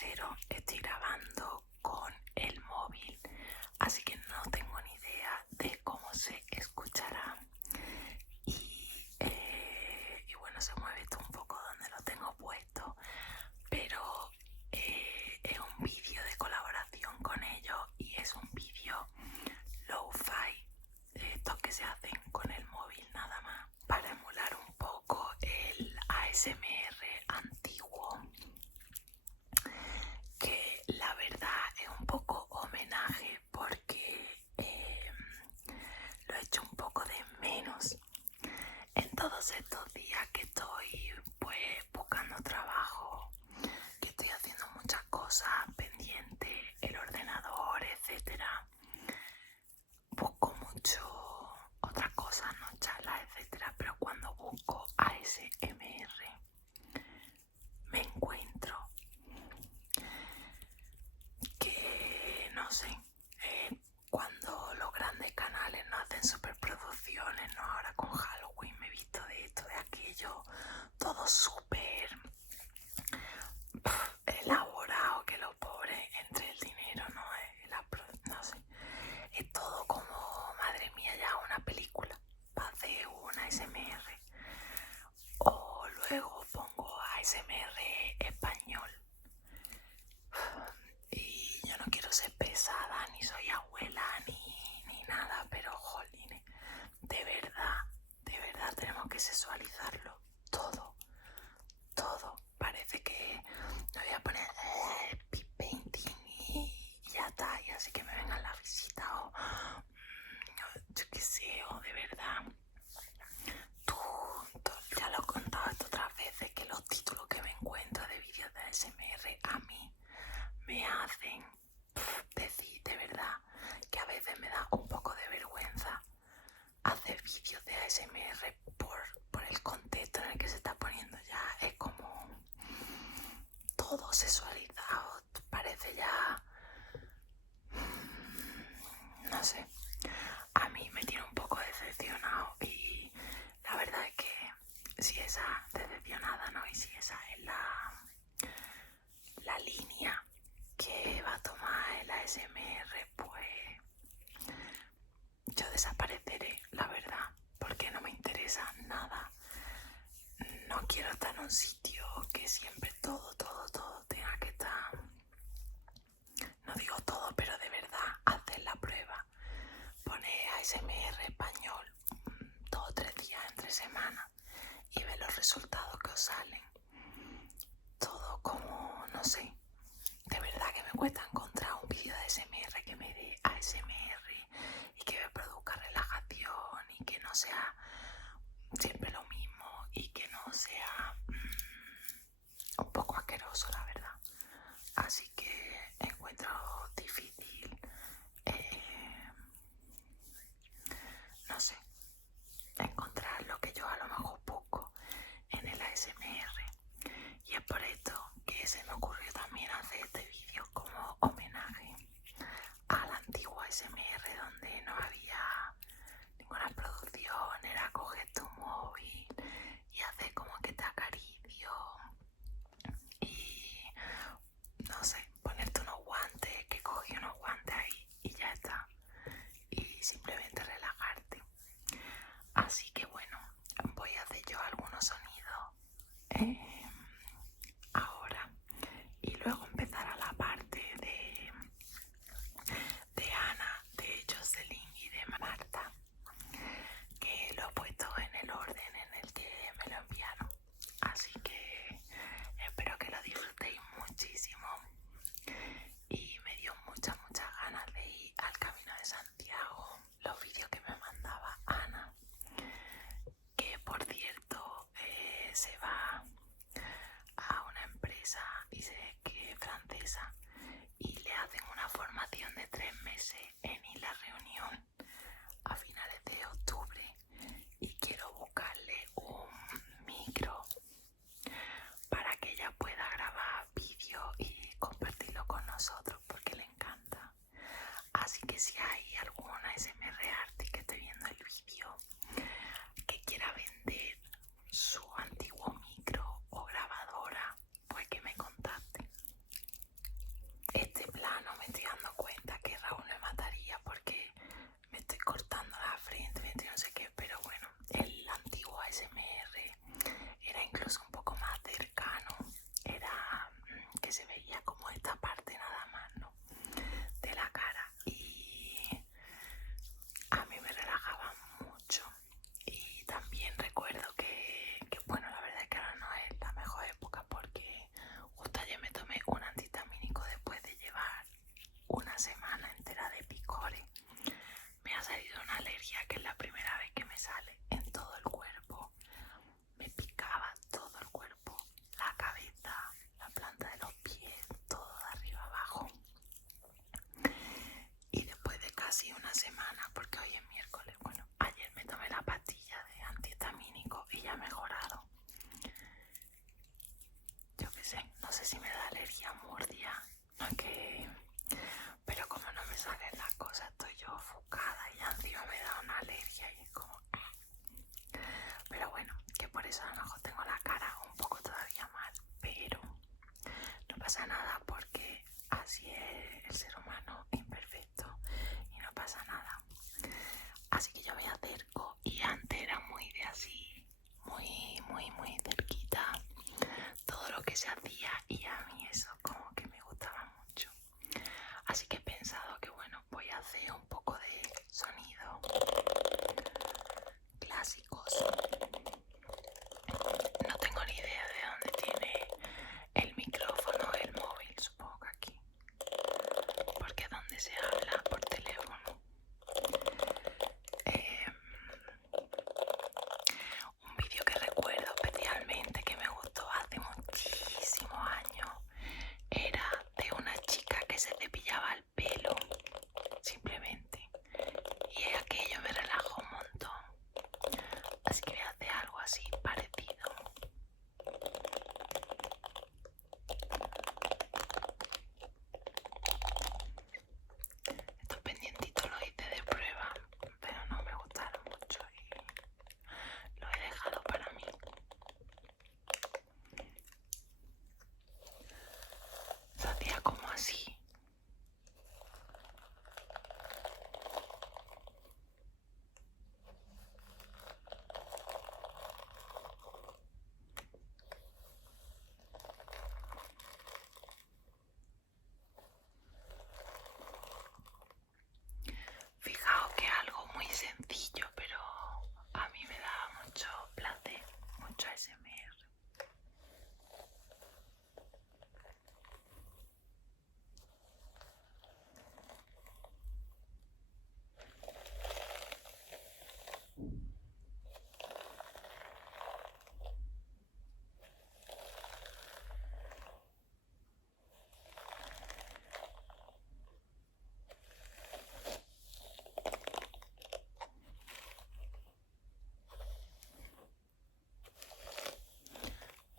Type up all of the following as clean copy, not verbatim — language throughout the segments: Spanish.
casero, estoy grabando con el móvil, así que no tengo ni idea de cómo se escuchará. Y bueno, se mueve esto un poco donde lo tengo puesto, pero es un vídeo de colaboración con ellos y es un vídeo lo-fi, estos que se hacen con el móvil nada más, para emular un poco el ASMR antiguo, que la verdad es un poco homenaje porque lo he hecho un poco de menos en todos estos días que estoy pues buscando trabajo, que estoy haciendo muchas cosas pendientes, el ordenador, etcétera. Busco mucho otras cosas, no charlas, etcétera, pero cuando busco ASMR me encuentro que no sé, cuando los grandes canales no hacen superproducciones, no, ahora con Halloween me he visto de esto, de aquello, todo súper elaborado, que los pobres entre el dinero, no sé, es todo como, madre mía, ya una película para hacer una ASMR. O luego pongo ASMR español. Y yo no quiero ser pesada, ni soy abuela, ni nada, pero jolines, de verdad tenemos que sexualizarlo todo, todo. Parece que me voy a poner speed painting y ya está, y así que me vengan la visita o yo qué sé, o de verdad. Tú, ya lo he contado esto otras veces, que los títulos que me encuentro de vídeos de ASMR a mí me hacen decir de verdad que a veces me da un poco de vergüenza hacer vídeos de ASMR por el contexto en el que se está poniendo ya. Es como todo sexualizado, parece ya, no sé, a mí me tiene un poco decepcionado y la verdad es que si esa decepcionada, ¿no? Y si esa es la línea que va a tomar el ASMR, pues yo desapareceré, la verdad, porque no me interesa nada. No quiero estar en un sitio que siempre todo tenga que estar, no digo todo, pero de verdad, hacer la prueba, poner ASMR español 2 o 3 días entre semanas y ver los resultados que os salen. Todo como, no sé, de verdad que me cuesta encontrar un vídeo de ASMR que me dé ASMR y que me produzca relajación y que no sea siempre lo mismo y que no sea un poco asqueroso, la verdad. Así que encuentro difícil, no sé, encontrar lo que yo a lo mejor busco en el ASMR. Y es por esto que se me ocurrió también hacer este vídeo como homenaje a la antigua ASMR, donde no había ninguna producción, era coger tu móvil y hacer como que te acaricio y no sé, ponerte unos guantes, que cogí unos guantes ahí y ya está, y simplemente relajarte. Así que bueno, voy a hacer yo algunos sonidos ahora y luego empezará la parte de Ana, de Jocelyn y de Marta, que lo he puesto en el orden en el que me lo enviaron. Así que espero que lo disfrutéis muchísimo y me dio muchas ganas de ir al Camino de Santiago, los vídeos que me mandaba Ana, que por cierto se va sé si me da alergia a Murcia, no es que... Pero como no me salen las cosas, estoy yo ofuscada y encima me da una alergia y es como... Pero bueno, que por eso a lo mejor tengo la cara un poco todavía mal, pero no pasa nada porque así es el ser humano, imperfecto, y no pasa nada. Así que yo me acerco y antes era muy de así, muy cerquita todo lo que se hacía y a mí eso como que me gustaba mucho. Así que he pensado que bueno, voy a hacer un poco de sonido clásicos. No tengo ni idea de dónde tiene el micrófono, el móvil, supongo que aquí, porque es donde se habla por teléfono. Un vídeo que recuerdo especialmente que me gustó hace muchísimos años era de una chica que se cepillaba el pelo simplemente y aquello me relajó un montón, así que voy a hacer algo así parecido. Estos pendientitos los hice de prueba, pero no me gustaron mucho y los he dejado para mí. Se hacía como así. Fijaos que es algo muy sencillo, pero a mí me da mucho placer, mucho ASMR.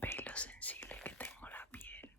¿Veis lo sensible que tengo la piel?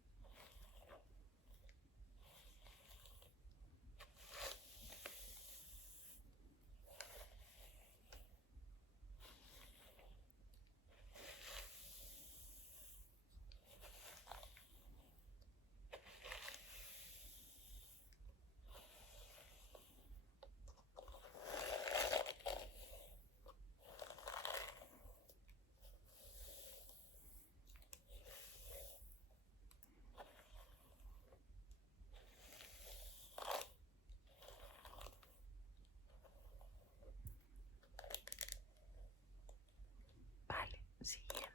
Vale, siguiente.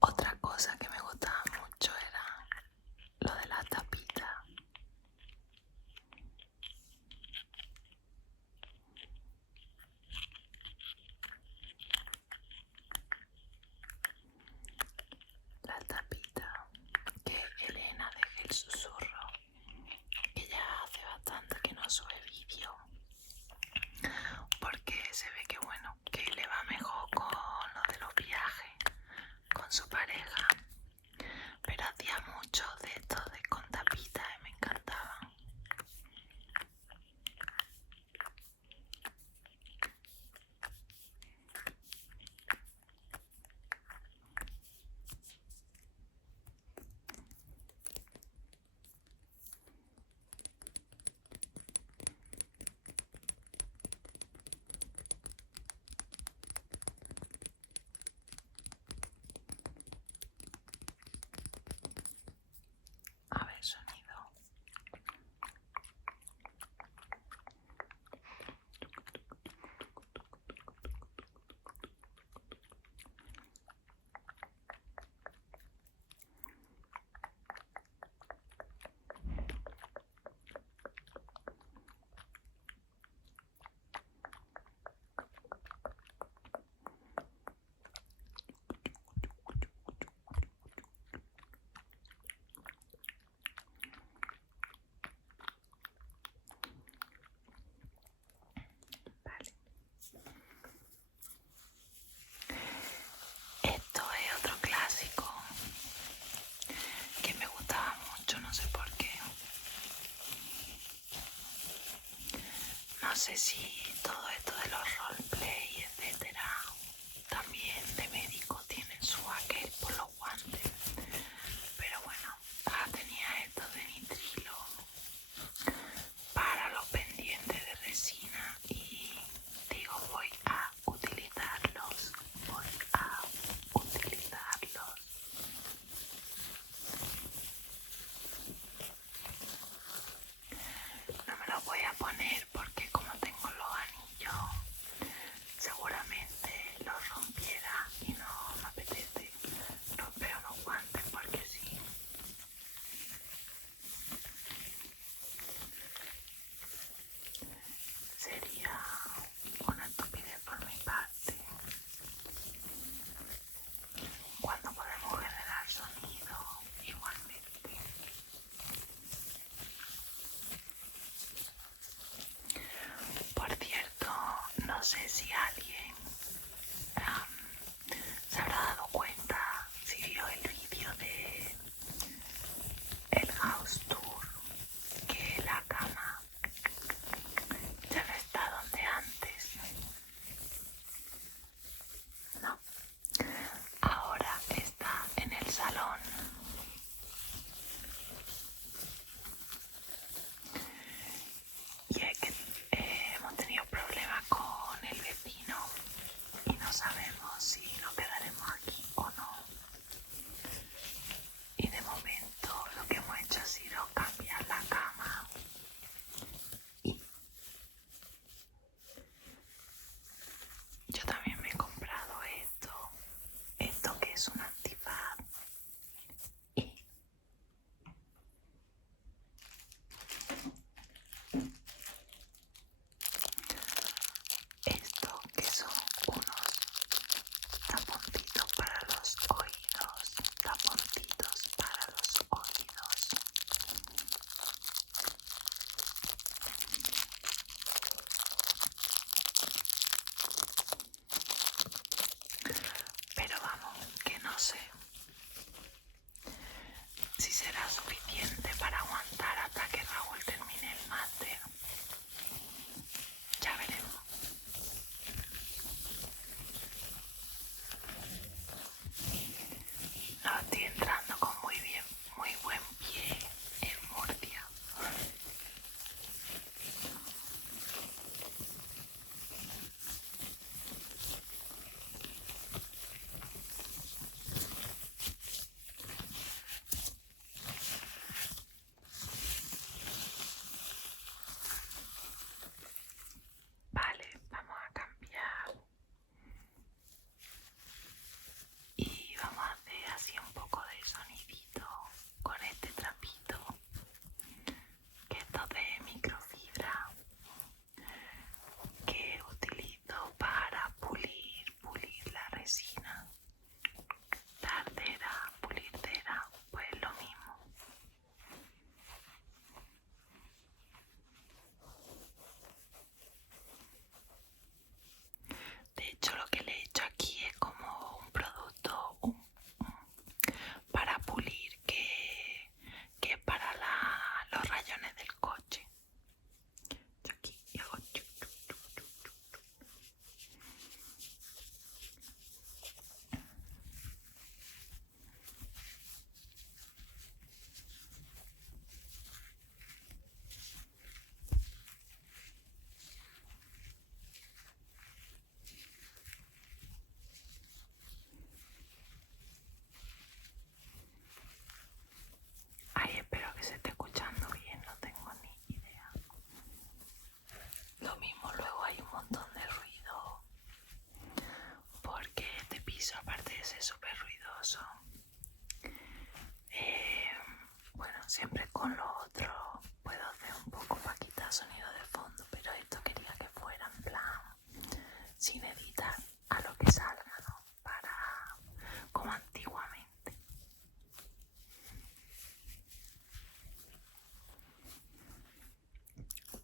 Otra cosa que me gustaba mucho era lo de la tapita. La tapita que Elena deje el susurro, que ya hace bastante que no sube vídeo, porque se ve que bueno, que le va mejor con lo de los viajes, con su pareja, pero hacía mucho de esto de con tapita y me encantaban. sé si todo esto de los roleplay, etcétera, también de médico tienen su aquel por los guantes. Pero bueno, tenía esto de nitrilo para los pendientes de resina y digo voy a utilizarlos. No me los voy a poner porque como tengo los anillos seguramente los rompiera y no me apetece romper unos guantes porque sí. Sería una estupidez por mi parte cuando podemos generar sonido igualmente. Por cierto, no sé si alguien se habrá dado cuenta, si vio el vídeo de el house tour, que la cama ya no está donde antes. No, ahora está en el salón. Y es que hemos tenido problemas con el vecino y no sabemos si nos quedaremos aquí o no. Y de momento lo que hemos hecho ha sido cambiar la cama. Y yo también me he comprado esto que es un antifaz. Y esto que son unos taponcitos para los oídos, taponcitos para los oídos. Pero vamos, que no sé si será suficiente para aguantar hasta que Raúl termine el máster. Ya veremos. No estoy entrando con muy buen pie en Murcia. Vale, vamos a cambiar y vamos a hacer así un poco de sonidito con este trapito, que esto es de microfibra, que utilizo para pulir la resina. Dar cera, pulir cera, pues lo mismo. De hecho lo que le he hecho aquí es como un producto para pulir que es para los rayones del coche. Yo aquí y hago chuc, chuc, chuc, chuc, chuc. Ay, espero que se esté escuchando bien, no tengo ni idea. Lo mismo, luego hay un montón de ruido porque este piso, aparte de ser súper ruidoso, bueno, siempre con lo otro puedo hacer un poco para quitar sonido de fondo, pero esto quería que fuera en plan sin editar, a lo que salga, ¿no? Para como antiguamente.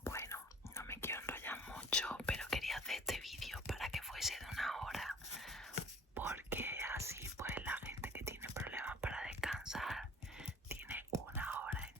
Bueno, no me quiero enrollar mucho, pero quería hacer este vídeo para que fuese de 1 hora, porque así pues la gente que tiene problemas para descansar tiene 1 hora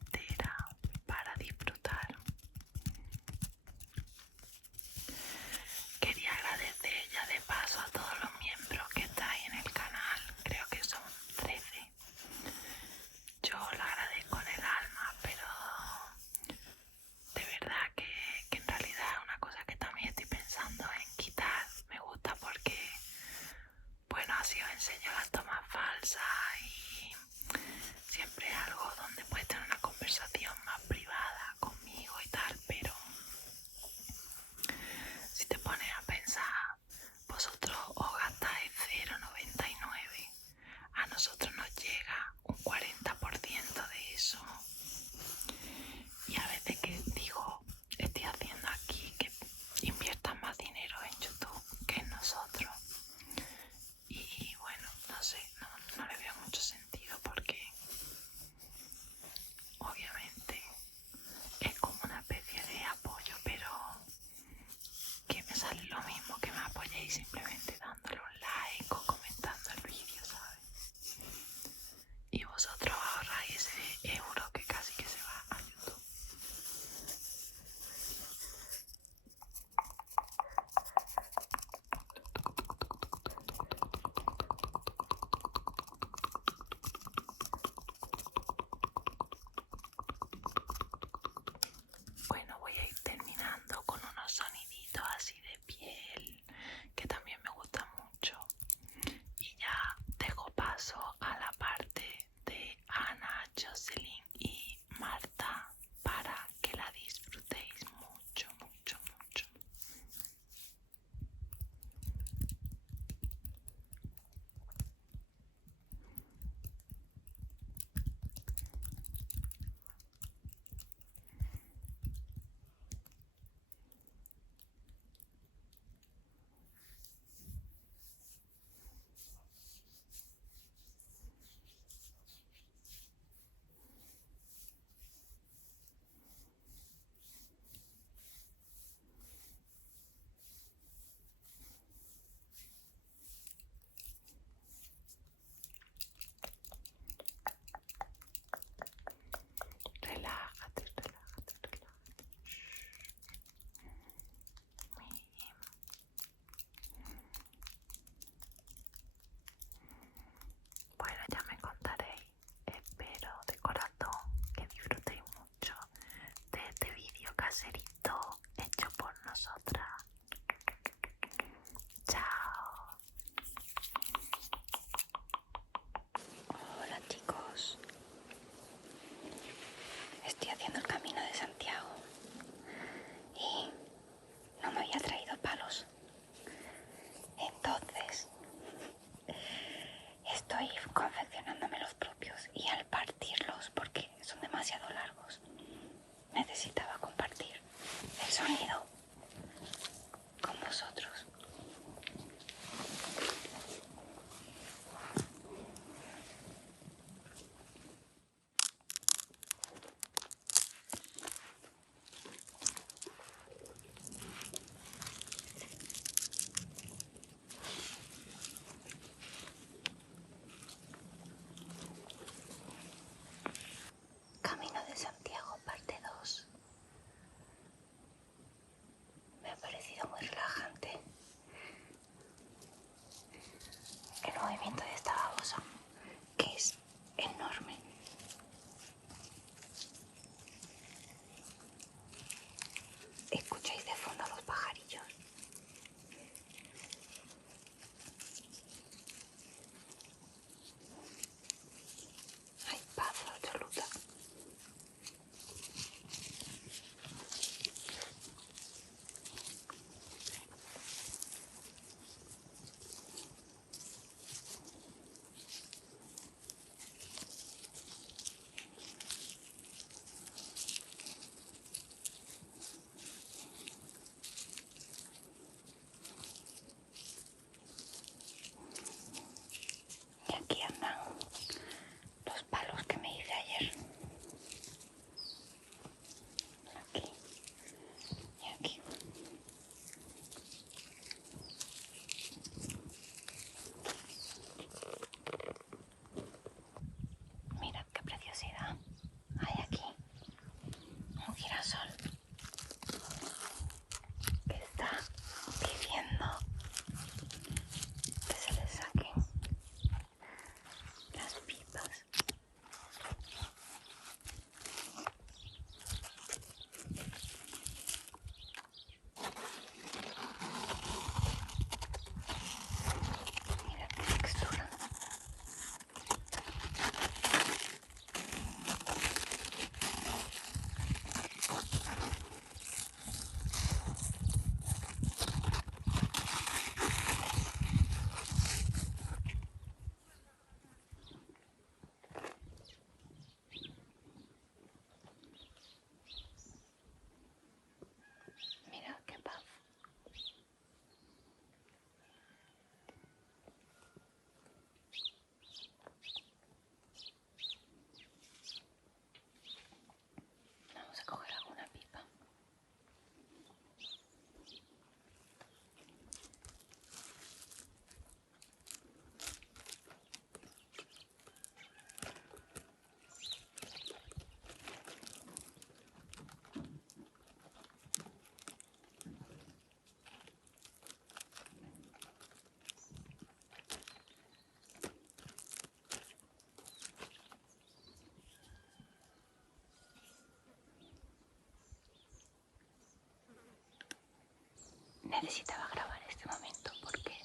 necesitaba grabar este momento porque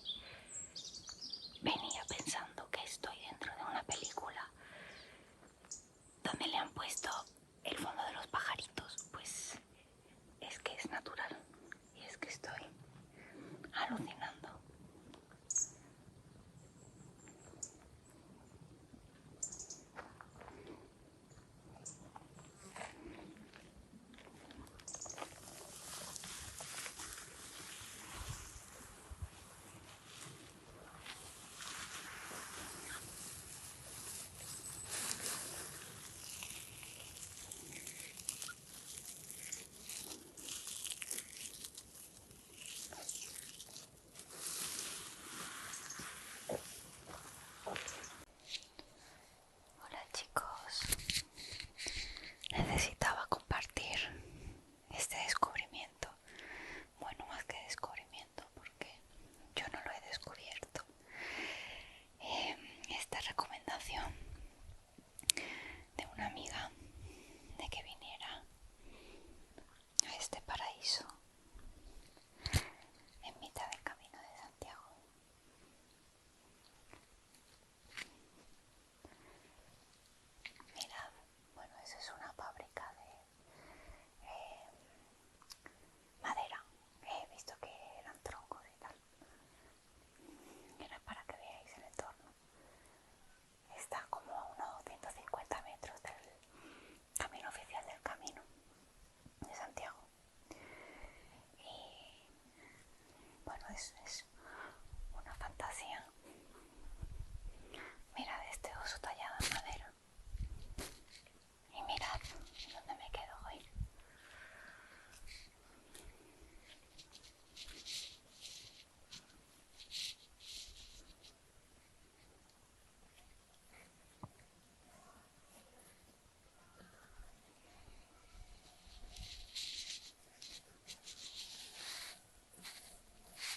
venía pensando que estoy dentro de una película donde le han puesto el fondo de los pajaritos. Pues es que es natural y es que estoy alucinando. Hola chicos, necesitaba compartir este descubrimiento. Bueno, más que descubrimiento, porque yo no lo he descubierto. Esta recomendación de una amiga de que viniera a este paraíso en mitad del Camino de Santiago. Mirad, bueno, esa es una fábrica de madera. He visto que eran troncos y tal. Era para que veáis el entorno. Está como a unos 150 metros del camino oficial del Camino de Santiago. Y bueno, es una fantasía. Mirad este oso tallado en madera. Y mirad dónde me quedo hoy.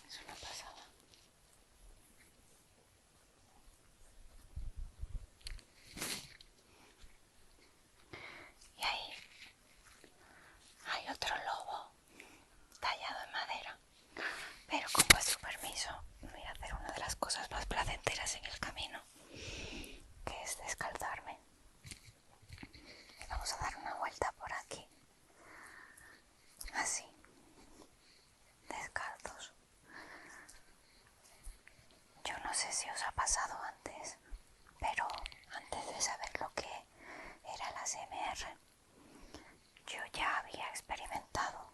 Es una pasada. Y ahí hay otro lobo tallado en madera. Pero con vuestro permiso voy a hacer una de las cosas más placenteras en el camino, que es descalzarme. Y vamos a dar una vuelta por aquí. Así, descalzos. Yo no sé si os ha pasado antes, pero antes de saber lo que era el ASMR, yo ya había experimentado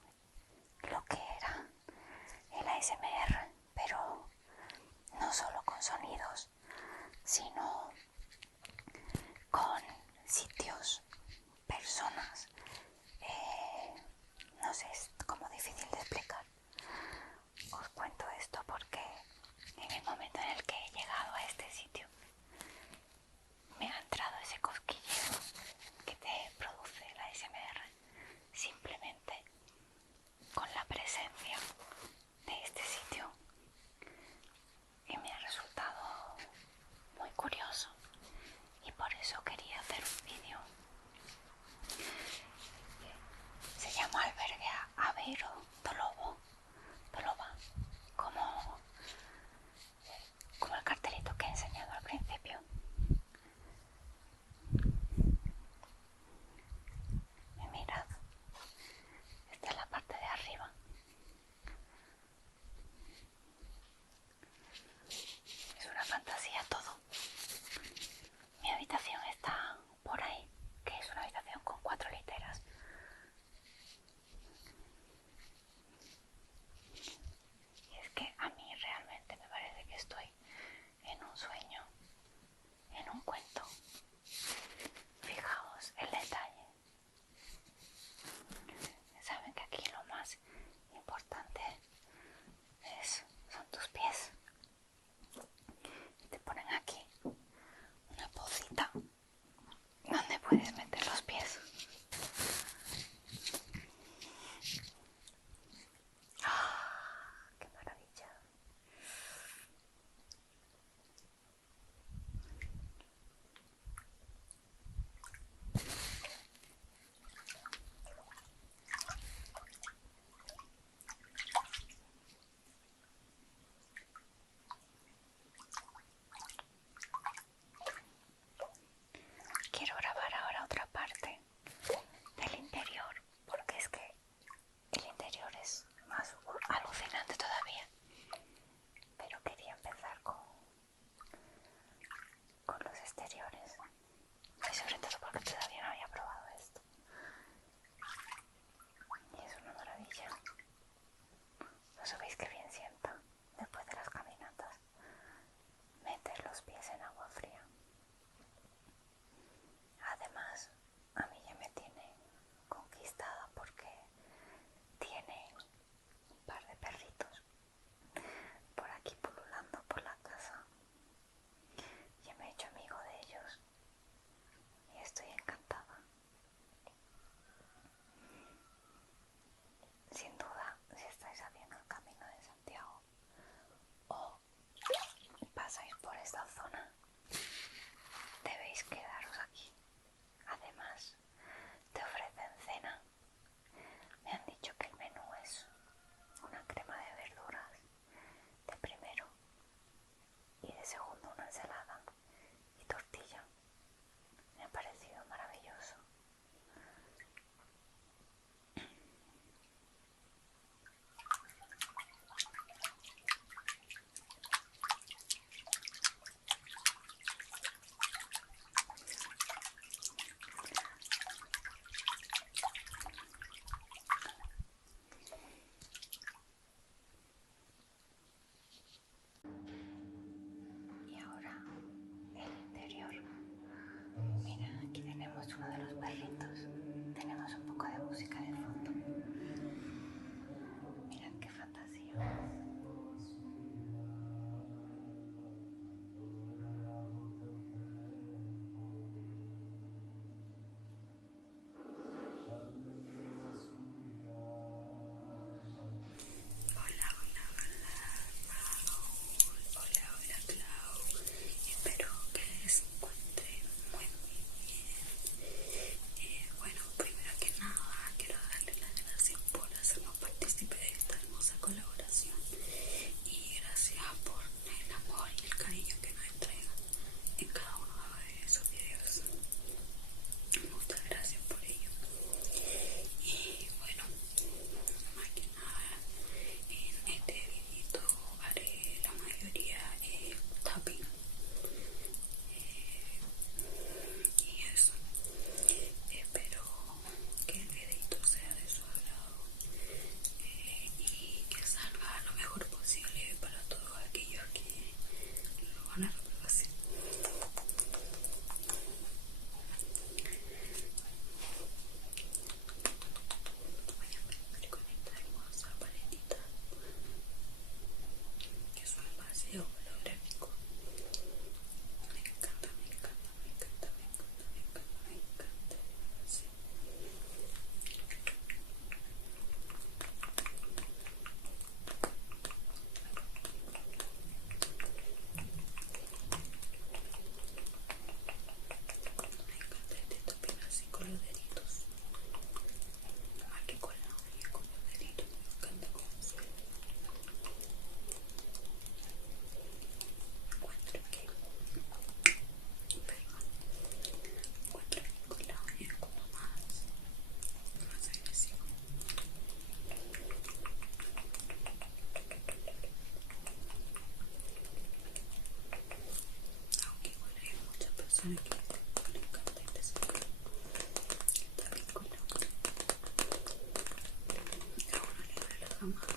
lo que era el ASMR, pero no solo con sonidos, sino con sitios, personas. No sé, es como difícil de explicar. Os cuento esto porque en el momento en el que he llegado a este sitio me ha entrado ese cosquilleo que te produce la ASMR simplemente con la presencia de este sitio, y me ha resultado muy curioso, y por eso quería hacer un vídeo. Se llama Albergue Aveiro do Lobo, como el cartelito que he enseñado al principio. Y mirad, esta es la parte de arriba. Es una fantasía todo. Mi habitación está por ahí, que es una habitación con 4 literas. Y es que a mí realmente me parece que estoy en un sueño, en un cuento. Fijaos el detalle. Saben que aquí lo más importante son tus pies. Y te ponen aquí una pocita donde puedes meter los pies. ¡Ah! ¡Qué maravilla! para que delicadamente se está bien colocado. Ahora le relaja más.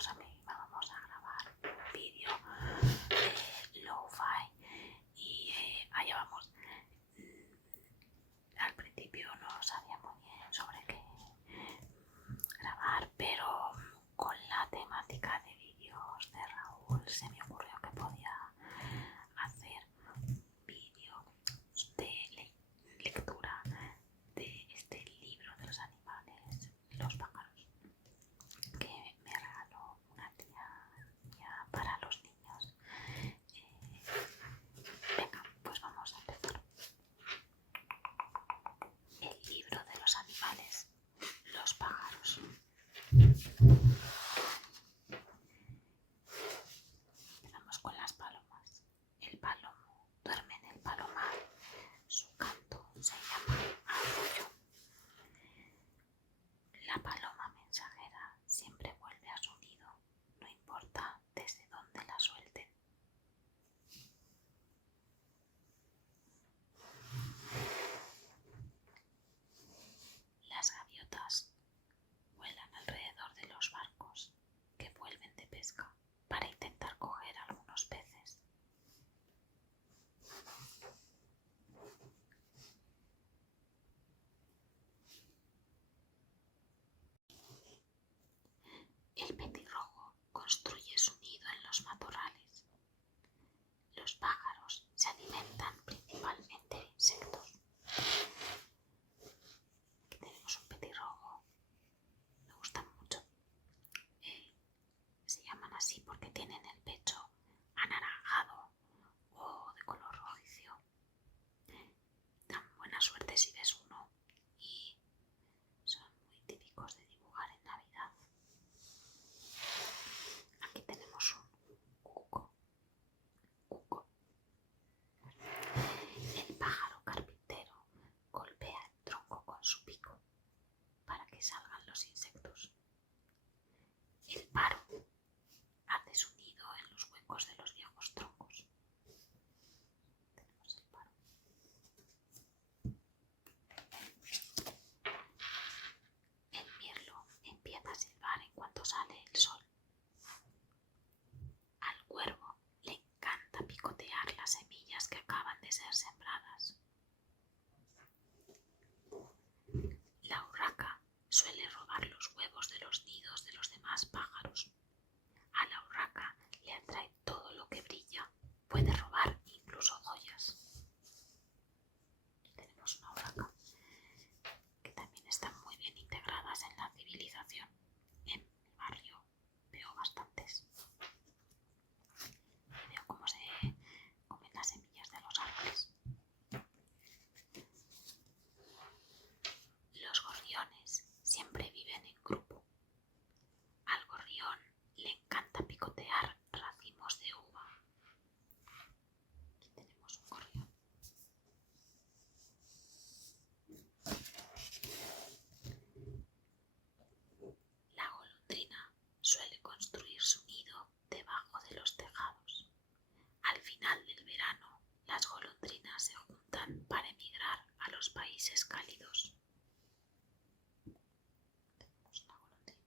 niños vamos a grabar un vídeo lo-fi y allá vamos. Al principio no sabía muy bien sobre qué grabar, pero con la temática de vídeos de Raúl se me ocurrió que podía hacer un vídeo de lectura de este libro de los animales, los pájaros, que me regaló una tía mía para los niños. Venga, pues vamos a empezar. El libro de los animales, los pájaros. Empezamos con las palomas. El palomo duerme en el palomar. Su canto se llama arrullo. La paloma mensajera siempre vuelve a su nido, no importa desde dónde la suelten. Las gaviotas vuelan alrededor de los barcos que vuelven de pesca para intentar coger algunos peces. El petirrojo construye su nido en los matorrales. Los pájaros se alimentan principalmente de insectos. Aquí tenemos un petirrojo, me gustan mucho. Se llaman así porque tienen el pecho anaranjado o de color rojizo. Dan buena suerte si ves uno y son muy típicos de dibujar en Navidad. Aquí tenemos un cuco. El pájaro carpintero golpea el tronco con su pico para que salgan los insectos. El paro hace su nido en los huecos de los viejos troncos. Tenemos el paro. El mirlo empieza a silbar en cuanto sale el sol. Al cuervo le encanta picotear las semillas que acaban de ser sembradas. La urraca suele robar los huevos de los nidos de los demás pájaros. A la urraca le atrae todo lo que brilla. Puede robar incluso joyas. Tenemos una urraca que también están muy bien integradas en la civilización. En mi barrio veo bastantes. Veo cómo se comen las semillas de los árboles. Los gorriones siempre viven en grupo. Al gorrión le encanta picotear racimos de uva. Aquí tenemos un gorrión. La golondrina suele construir su nido debajo de los tejados. Al final del verano, las golondrinas se juntan para emigrar a los países cálidos. Tenemos una golondrina.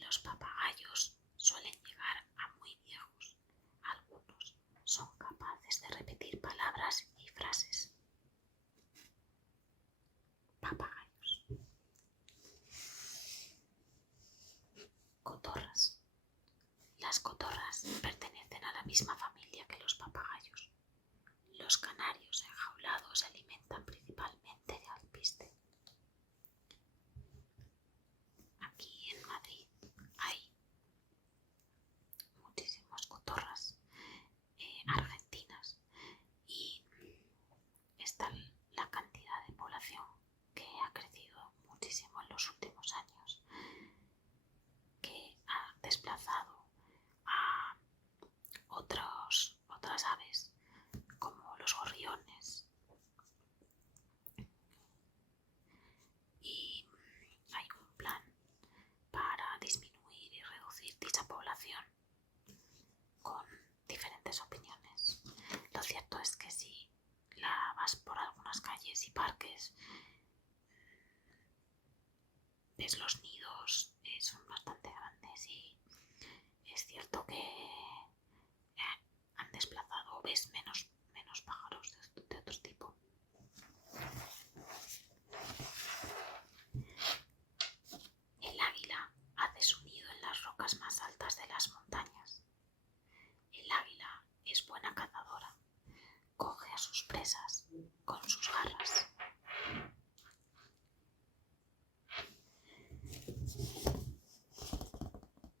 Los papagayos suelen llegar a muy viejos. Algunos son capaces de repetir palabras y frases. Papagayos. Cotorras. ves los nidos son bastante grandes y es cierto que han desplazado, ves menos pájaros de otro tipo. El águila hace su nido en las rocas más altas de las montañas. El águila es buena cazadora, coge a sus presas con sus garras.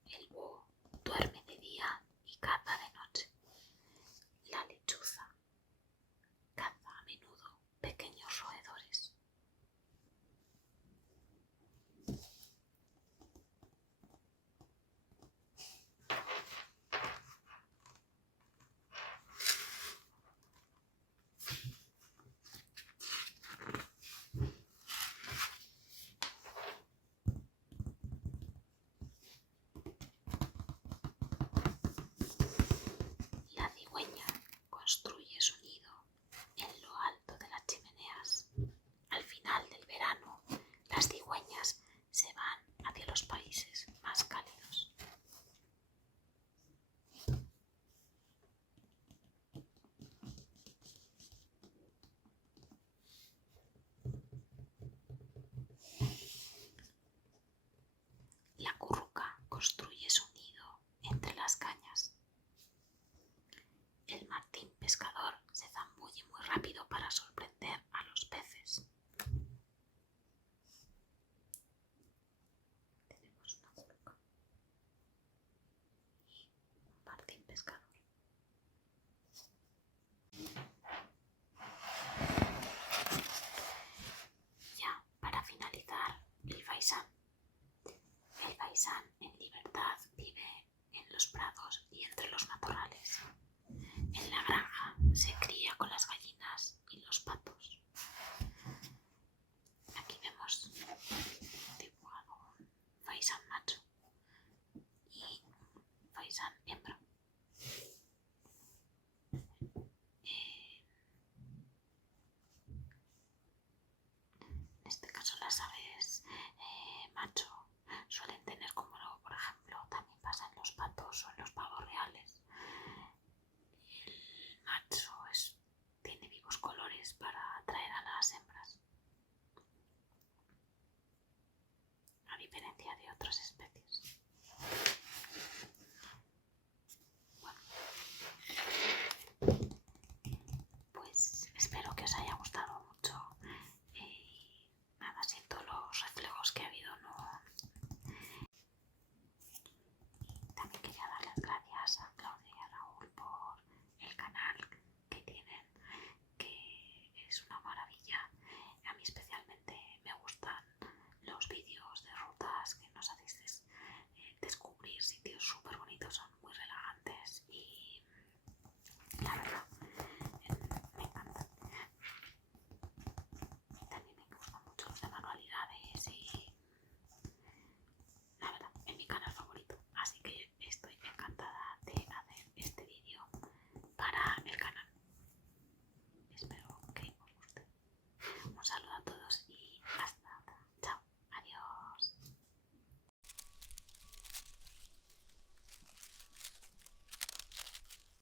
El búho duerme de día y caza de noche. La lechuza caza a menudo pequeños roedores. La cigüeña construye su nido en lo alto de las chimeneas. Al final del verano, las cigüeñas se van hacia los países más cálidos. La curruca construye su nido entre las cañas. El martín pescador se zambulle muy rápido para sorprender a los peces. Tenemos una curruca y un martín pescador. Ya para finalizar, el faisán. El faisán en libertad vive en los prados y entre los matorrales. En la granja se cría con las gallinas y los patos. Aquí vemos dibujado un faisán macho y un faisán hembra. En este caso las aves macho suelen tener, como por ejemplo también pasa en los patos o en los pavos reales, el macho tiene vivos colores para atraer a las hembras, a diferencia de otras especies. Bueno, pues espero que os haya gustado